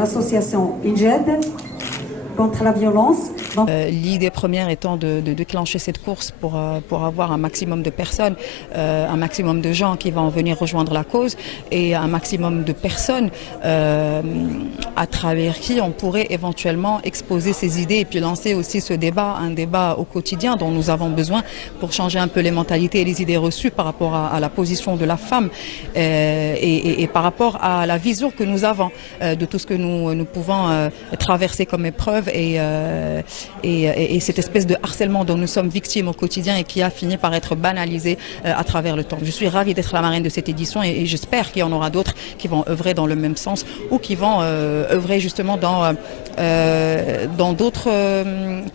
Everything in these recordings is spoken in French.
L'association INJED contre la violence. L'idée première étant de déclencher cette course pour avoir un maximum de personnes, un maximum de gens qui vont venir rejoindre la cause et un maximum de personnes à travers qui on pourrait éventuellement exposer ces idées et puis lancer aussi ce débat, un débat au quotidien dont nous avons besoin pour changer un peu les mentalités et les idées reçues par rapport à la position de la femme et par rapport à la vision que nous avons de tout ce que nous pouvons traverser comme épreuve et cette espèce de harcèlement dont nous sommes victimes au quotidien et qui a fini par être banalisé à travers le temps. Je suis ravie d'être la marraine de cette édition et j'espère qu'il y en aura d'autres qui vont œuvrer dans le même sens ou qui vont œuvrer justement dans d'autres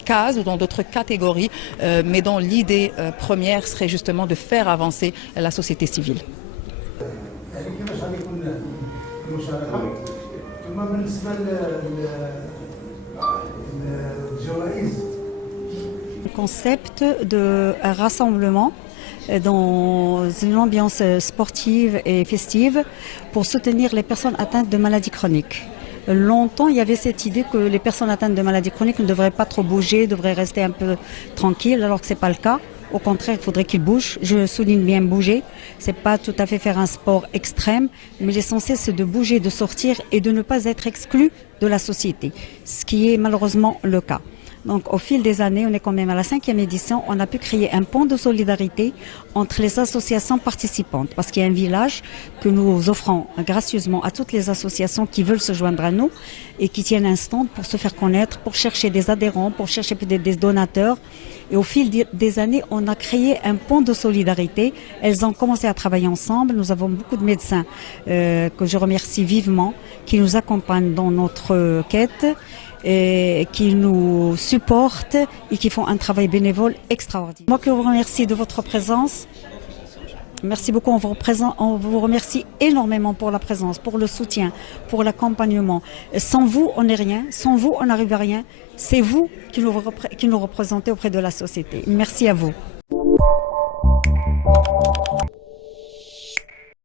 cases ou dans d'autres catégories, mais dont l'idée première serait justement de faire avancer la société civile. Le concept de rassemblement dans une ambiance sportive et festive pour soutenir les personnes atteintes de maladies chroniques. Longtemps, il y avait cette idée que les personnes atteintes de maladies chroniques ne devraient pas trop bouger, devraient rester un peu tranquilles, alors que ce n'est pas le cas. Au contraire, il faudrait qu'ils bougent. Je souligne bien bouger. C'est pas tout à fait faire un sport extrême, mais l'essentiel c'est de bouger, de sortir et de ne pas être exclu de la société, ce qui est malheureusement le cas. Donc au fil des années, on est quand même à la 5e édition, on a pu créer un pont de solidarité entre les associations participantes. Parce qu'il y a un village que nous offrons gracieusement à toutes les associations qui veulent se joindre à nous et qui tiennent un stand pour se faire connaître, pour chercher des adhérents, pour chercher peut-être des donateurs. Et au fil des années, on a créé un pont de solidarité. Elles ont commencé à travailler ensemble. Nous avons beaucoup de médecins que je remercie vivement, qui nous accompagnent dans notre quête, et qui nous supportent et qui font un travail bénévole extraordinaire. Moi que vous remercie de votre présence. Merci beaucoup, on vous remercie énormément pour la présence, pour le soutien, pour l'accompagnement. Sans vous, on n'est rien, sans vous, on n'arrive à rien. C'est vous qui nous représentez auprès de la société. Merci à vous.